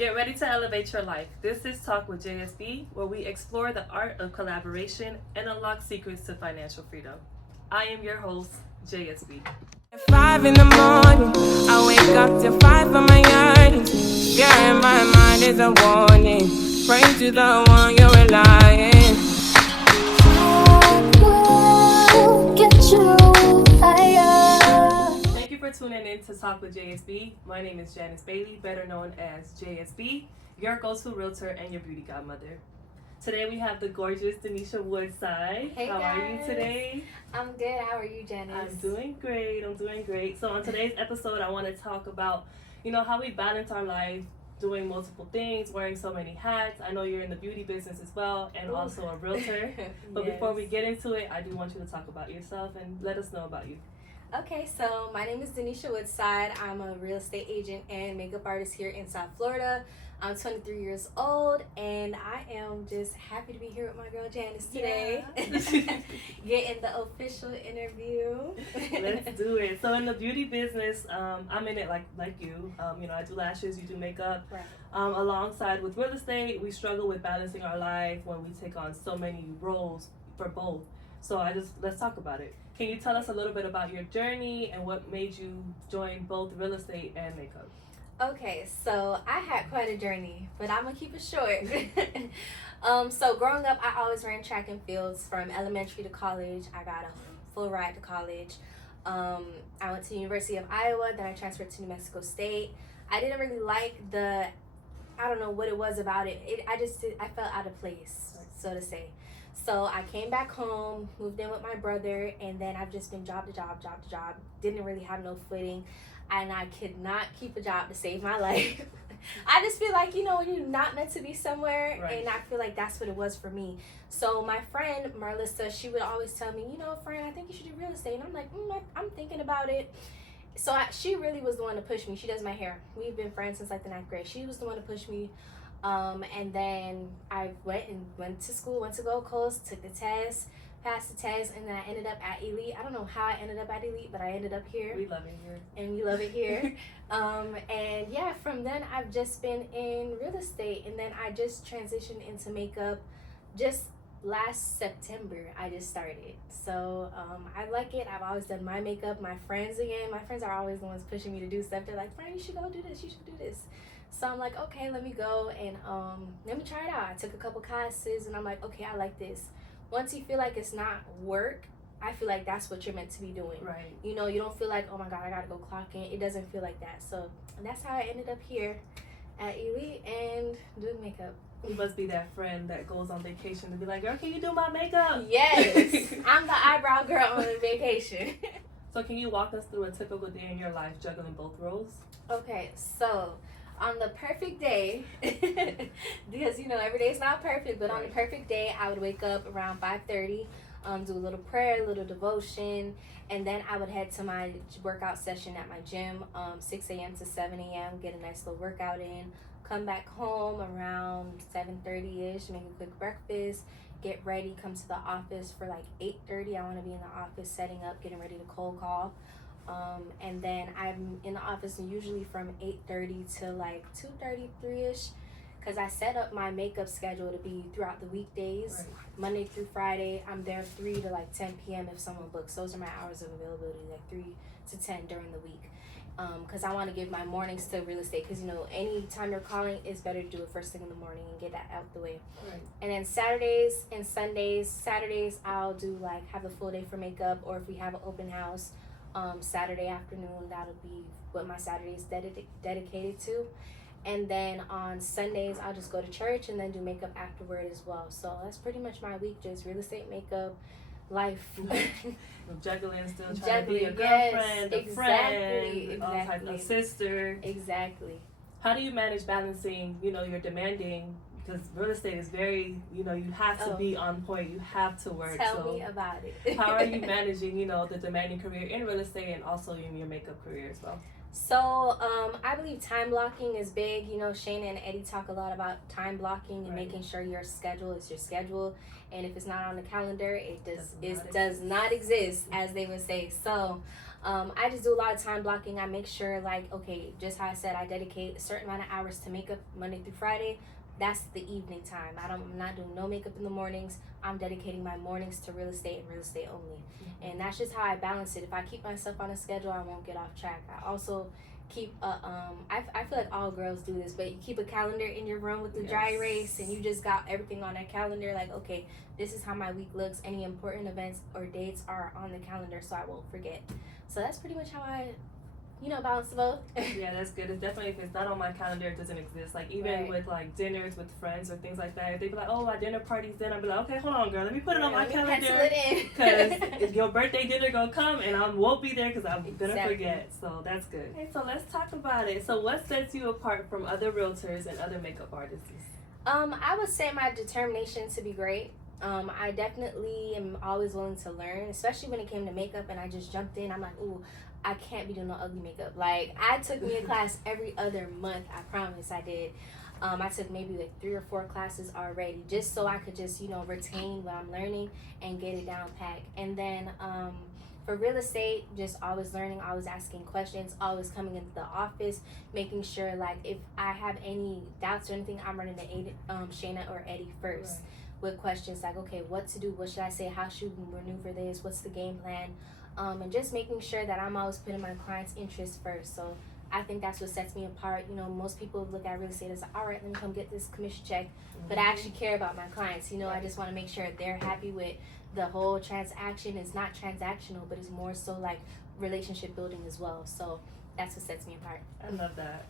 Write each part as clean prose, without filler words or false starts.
Get ready to elevate your life. This is Talk with JSB, where we explore the art of collaboration and unlock secrets to financial freedom. I am your host, JSB. 5 in the morning, I wake up to 5 for my yearnings. Fear in my mind is a warning. Pray to the one you're relying. Thank you for tuning in to Talk with JSB. My name is Janice Bailey, better known as JSB, your go-to realtor and your beauty godmother. Today we have the gorgeous Daneisha Woodside. Hey, How are you guys. today? I'm good. How are you, Janice? I'm doing great. So on today's episode, I want to talk about, how we balance our life doing multiple things, wearing so many hats. I know you're in the beauty business as well and also a realtor. But Yes. before we get into it, I do want you to talk about yourself and let us know about you. Okay, so my name is Daneisha Woodside. I'm a real estate agent and makeup artist here in South Florida. I'm 23 years old, and I am just happy to be here with my girl Janice today. Getting the official interview. Let's do it. So in the beauty business, I'm in it like you. I do lashes, you do makeup. Right. Alongside with real estate, we struggle with balancing our life when we take on so many roles for both. So let's talk about it. Can you tell us a little bit about your journey and what made you join both real estate and makeup? Okay, so I had quite a journey, but I'm gonna keep it short. So growing up, I always ran track and fields from elementary to college. I got a full ride to college. I went to the University of Iowa, then I transferred to New Mexico State. I didn't really like I don't know what it was about it. I felt out of place, so to say. So I came back home, moved in with my brother, and then I've just been job to job. Didn't really have no footing, and I could not keep a job to save my life. I just feel like, you're not meant to be somewhere, right. And I feel like that's what it was for me. So my friend, Marlissa, she would always tell me, friend, I think you should do real estate. And I'm like, I'm thinking about it. So she really was the one to push me. She does my hair. We've been friends since like the 9th grade. She was the one to push me. And then I went to school, went to Gold Coast, took the test, passed the test, and then I ended up at Elite. I don't know how I ended up at Elite, but I ended up here. We love it here. And we love it here. And yeah, from then I've just been in real estate, and then I just transitioned into makeup just last September. I just started. So I like it. I've always done my makeup. My friends are always the ones pushing me to do stuff. They're like, friend, you should go do this, you should do this. So I'm like, okay, let me go and let me try it out. I took a couple classes and I'm like, okay, I like this. Once you feel like it's not work, I feel like that's what you're meant to be doing. Right. You don't feel like, oh my God, I gotta go clock in. It doesn't feel like that. So that's how I ended up here at Elite and doing makeup. You must be that friend that goes on vacation and be like, girl, can you do my makeup? Yes, I'm the eyebrow girl on vacation. So can you walk us through a typical day in your life juggling both roles? Okay, so on the perfect day, because every day is not perfect, but on the perfect day, I would wake up around 5:30, do a little prayer, a little devotion, and then I would head to my workout session at my gym, 6 a.m. to 7 a.m., get a nice little workout in, come back home around 7:30-ish, make a quick breakfast, get ready, come to the office for like 8:30. I want to be in the office setting up, getting ready to cold call. And then I'm in the office usually from 8:30 to like 2:33-ish, because I set up my makeup schedule to be throughout the weekdays. Right. Monday through Friday, I'm there 3 to like 10 p.m. if someone books. Those are my hours of availability, like 3 to 10 during the week. Because I want to give my mornings to real estate, because any time you're calling, it's better to do it first thing in the morning and get that out the way. Right. And then Saturdays and Sundays, I'll do like have a full day for makeup, or if we have an open house, Saturday afternoon, that'll be what my Saturday is dedicated to. And then on Sundays, I'll just go to church and then do makeup afterward as well. So that's pretty much my week, just real estate, makeup, life. Juggling, still trying to be a girlfriend, a friend, all type of sister. Exactly. How do you manage balancing, your demanding, because real estate is very, you have to be on point, you have to work. Tell me about it. How are you managing, the demanding career in real estate and also in your makeup career as well? So I believe time blocking is big. Shayna and Eddie talk a lot about time blocking and making sure your schedule is your schedule, and if it's not on the calendar, it does not exist, as they would say. So I just do a lot of time blocking. I make sure, like, okay, just how I said, I dedicate a certain amount of hours to makeup Monday through Friday. That's the evening time. I'm not doing no makeup in the mornings. I'm dedicating my mornings to real estate and real estate only. And that's just how I balance it. If I keep myself on a schedule, I won't get off track. I also keep I feel like all girls do this, but you keep a calendar in your room with the dry erase, and you just got everything on that calendar, like, okay, this is how my week looks. Any important events or dates are on the calendar, so I won't forget. So that's pretty much how I balance the both. Yeah, that's good. It's definitely, if it's not on my calendar, it doesn't exist. Like, even with like dinners with friends or things like that, if they be like, oh, our dinner party's then, I'll be like, okay, hold on, girl, let me put it on my calendar, because your birthday dinner gonna come and I won't be there because I'm gonna forget. So that's good. Okay, so let's talk about it. So what sets you apart from other realtors and other makeup artists? I would say my determination to be great. I definitely am always willing to learn, especially when it came to makeup, and I just jumped in. I'm like, ooh, I can't be doing no ugly makeup. Like, I took me a class every other month. I promise I did. I took maybe like 3 or 4 classes already, just so I could just, retain what I'm learning and get it down pat. And then for real estate, just always learning, always asking questions, always coming into the office, making sure, like, if I have any doubts or anything, I'm running to Shayna or Eddie first. Right. With questions like, okay, what to do, what should I say, how should we maneuver this, what's the game plan, and just making sure that I'm always putting my client's interests first. So I think that's what sets me apart. Most people look at real estate as, all right, let me come get this commission check, but I actually care about my clients. I just want to make sure they're happy with the whole transaction. It's not transactional, but it's more so like relationship building as well. So that's what sets me apart. I love that.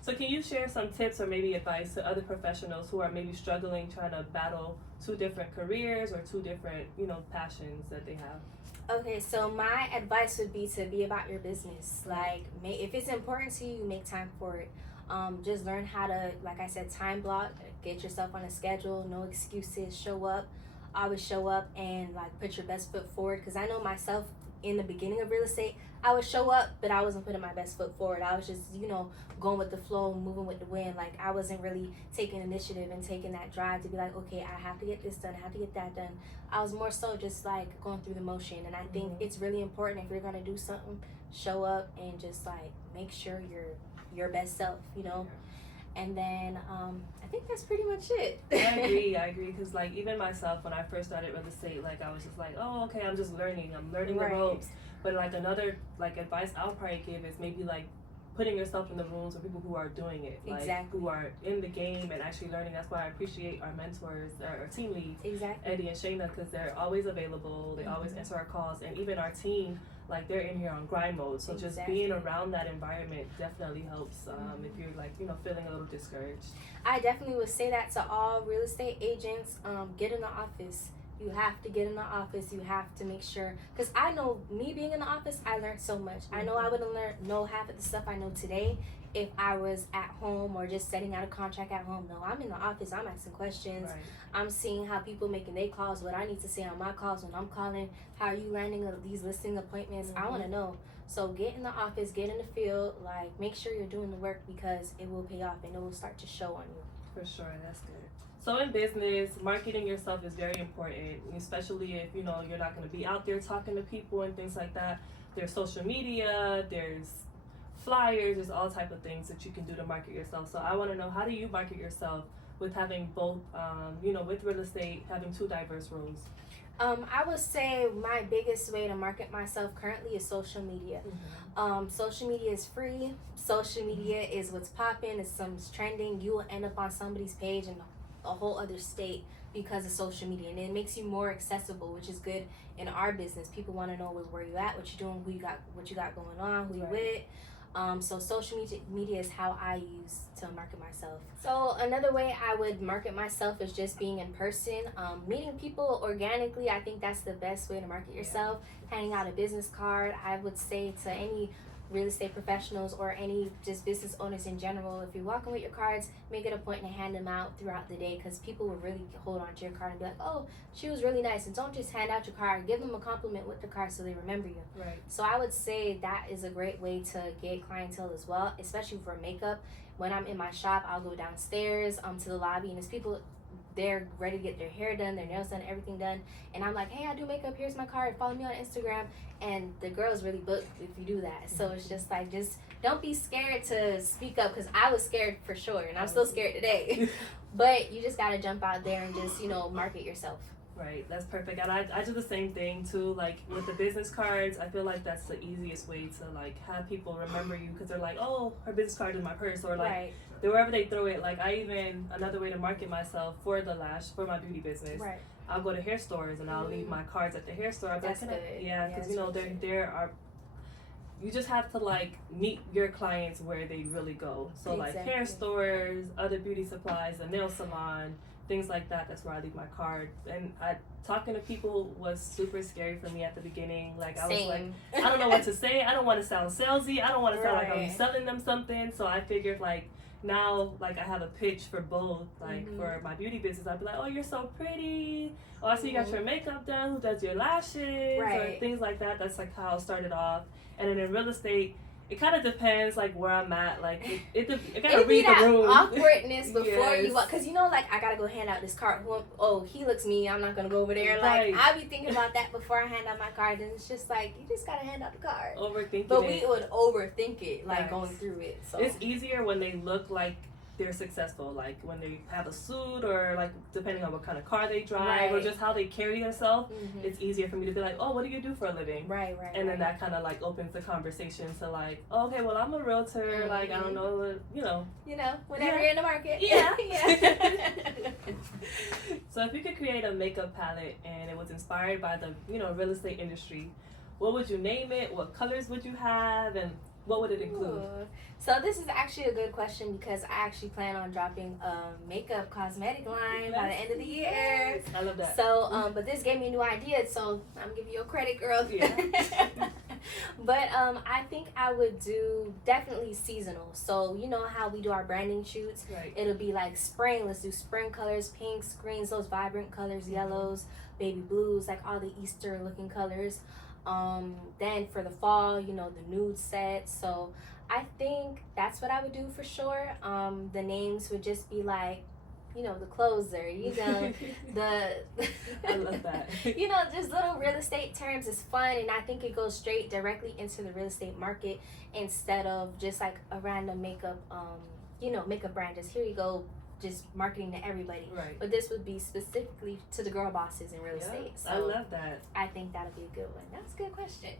So can you share some tips or maybe advice to other professionals who are maybe struggling, trying to battle 2 different careers or 2 different, passions that they have? Okay, so my advice would be to be about your business. Like, if it's important to you, make time for it. Just learn how to, like I said, time block, get yourself on a schedule, no excuses, show up, always show up, and like put your best foot forward. Because I know myself, in the beginning of real estate, I would show up, but I wasn't putting my best foot forward. I was just, going with the flow, moving with the wind. Like, I wasn't really taking initiative and taking that drive to be like, okay, I have to get this done, I have to get that done. I was more so just like going through the motion. And I think it's really important, if you're gonna do something, show up and just like make sure you're your best self, And then I think that's pretty much it. I agree, because like even myself, when I first started real estate, like I was just like, oh, okay, I'm learning the ropes. But like another like advice I'll probably give is maybe like putting yourself in the rooms with people who are doing it, like who are in the game and actually learning. That's why I appreciate our mentors, our team leads, Eddie and Shayna, because they're always available. They always answer our calls, and even our team, like they're in here on grind mode. So just being around that environment definitely helps if you're like, feeling a little discouraged. I definitely would say that to all real estate agents. Get in the office. You have to get in the office. You have to make sure, because I know, me being in the office, I learned so much. I know I wouldn't know half of the stuff I know today if I was at home or just setting out a contract at home. No, I'm in the office. I'm asking questions. I'm seeing how people making their calls, what I need to say on my calls when I'm calling. How are you landing these listing appointments? I want to know. So get in the office, get in the field, like make sure you're doing the work, because it will pay off and it will start to show on you. For sure, that's good. So in business, marketing yourself is very important, especially if you're not going to be out there talking to people and things like that. There's social media, there's flyers, there's all type of things that you can do to market yourself. So I want to know, how do you market yourself with having both, with real estate, having 2 diverse roles? I would say my biggest way to market myself currently is social media. Social media is free. Social media is what's popping. It's trending. You will end up on somebody's page in a whole other state because of social media, and it makes you more accessible, which is good in our business. People want to know where you at, what you're doing, what you got going on, who you with. So social media is how I use to market myself. So another way I would market myself is just being in person, meeting people organically. I think that's the best way to market yourself. Handing out a business card. I would say to any real estate professionals or any just business owners in general, if you're walking with your cards, make it a point to hand them out throughout the day, because people will really hold on to your card and be like, oh, she was really nice. And don't just hand out your card, give them a compliment with the card so they remember you. So I would say that is a great way to get clientele as well, especially for makeup. When I'm in my shop, I'll go downstairs to the lobby, and there's people they're ready to get their hair done, their nails done, everything done, and I'm like, hey, I do makeup, here's my card, follow me on Instagram, and the girl's really booked if you do that. So it's just like, just don't be scared to speak up, because I was scared for sure, and I'm still scared today. But you just gotta jump out there and just, you know, market yourself. Right, that's perfect. And I do the same thing too. Like with the business cards, I feel like that's the easiest way to like have people remember you, because they're like, oh, her business card in my purse, or like wherever they throw it. Like another way to market myself for my beauty business. Right. I'll go to hair stores and I'll leave my cards at the hair store. I'll be That's like, good. yeah, because you know there are. You just have to like meet your clients where they really go. So like hair stores, other beauty supplies, a nail salon, things like that. That's where I leave my card. And talking to people was super scary for me at the beginning. Like I was like, I don't know what to say. I don't want to sound salesy. I don't want to sound like I'm selling them something. So I figured like now, like I have a pitch for both. Like for my beauty business, I'd be like, oh, you're so pretty. Oh, I see you got your makeup done. Who does your lashes? Or things like that. That's like how I started off. And then in real estate, it kind of depends like where I'm at. Like it gotta read the room. Awkwardness before you walk, because you know, like I gotta go hand out this card. Oh, he looks me. I'm not gonna go over there. Like I be thinking about that before I hand out my card, and it's just like you just gotta hand out the card. Overthinking. But we would overthink it, like going through it. So it's easier when they look like they're successful, like when they have a suit, or like depending on what kind of car they drive, or just how they carry themselves. It's easier for me to be like, oh, what do you do for a living? Right. And then that kind of like opens the conversation to like, oh, okay, well, I'm a realtor. Like I don't know, you know, whenever you're in the market. Yeah. So if you could create a makeup palette and it was inspired by the real estate industry, what would you name it? What colors would you have, and what would it include? So this is actually a good question, because I actually plan on dropping a makeup cosmetic line by the end of the year. I love that. So, but this gave me a new idea, so I'm giving you a credit, girl. Yeah. But I think I would do definitely seasonal. So you know how we do our branding shoots? Right. It'll be like spring. Let's do spring colors, pinks, greens, those vibrant colors, yellows, baby blues, like all the Easter looking colors. Then for the fall, the nude set. So I think that's what I would do for sure. The names would just be like, the closer, the I love that. Just little real estate terms is fun, and I think it goes straight directly into the real estate market, instead of just like a random makeup makeup brand. Just here you go, just marketing to everybody. Right. But this would be specifically to the girl bosses in real estate. So I love that. I think that'll be a good one. That's a good question.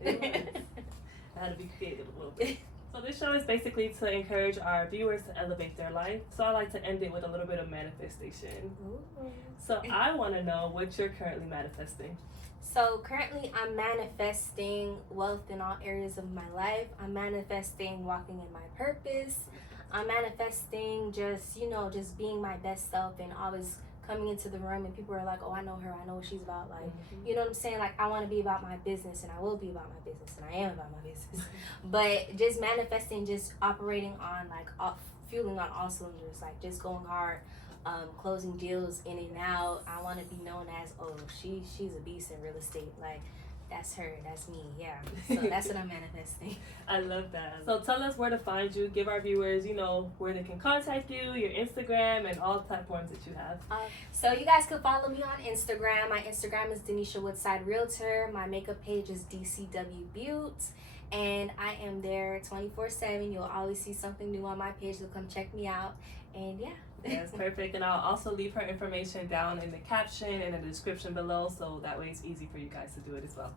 I had to be creative a little bit. So this show is basically to encourage our viewers to elevate their life. So I like to end it with a little bit of manifestation. Ooh. So I want to know what you're currently manifesting. So currently I'm manifesting wealth in all areas of my life. I'm manifesting walking in my purpose. I'm manifesting just being my best self, and always coming into the room and people are like, oh, I know her, I know what she's about. Like, you know what I'm saying? Like, I want to be about my business, and I will be about my business, and I am about my business. But just manifesting, just operating on like fueling on all cylinders, like just going hard, closing deals in and out. I want to be known as, oh, she's a beast in real estate. Like, that's her, that's me, yeah. So that's what I'm manifesting. I love that. So tell us where to find you. Give our viewers, where they can contact you, your Instagram, and all platforms that you have. So you guys can follow me on Instagram. My Instagram is Daneisha Woodside Realtor. My makeup page is DCW Butte. And I am there 24/7. You'll always see something new on my page, so come check me out. And yeah. That's perfect. And I'll also leave her information down in the caption and in the description below, so that way it's easy for you guys to do it as well.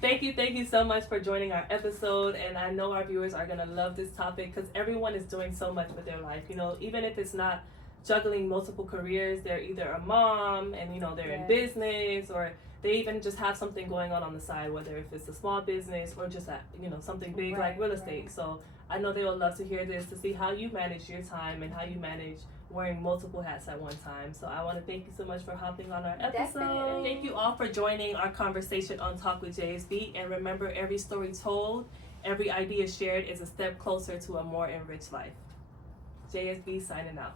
Thank you so much for joining our episode. And I know our viewers are going to love this topic, because everyone is doing so much with their life. Even if it's not juggling multiple careers, they're either a mom and they're in business, or they even just have something going on the side, whether if it's a small business or just something big like real estate. So I know they would love to hear this, to see how you manage your time and how you manage wearing multiple hats at one time. So I want to thank you so much for hopping on our episode. Definitely. Thank you all for joining our conversation on Talk with JSB. And remember, every story told, every idea shared is a step closer to a more enriched life. JSB signing out.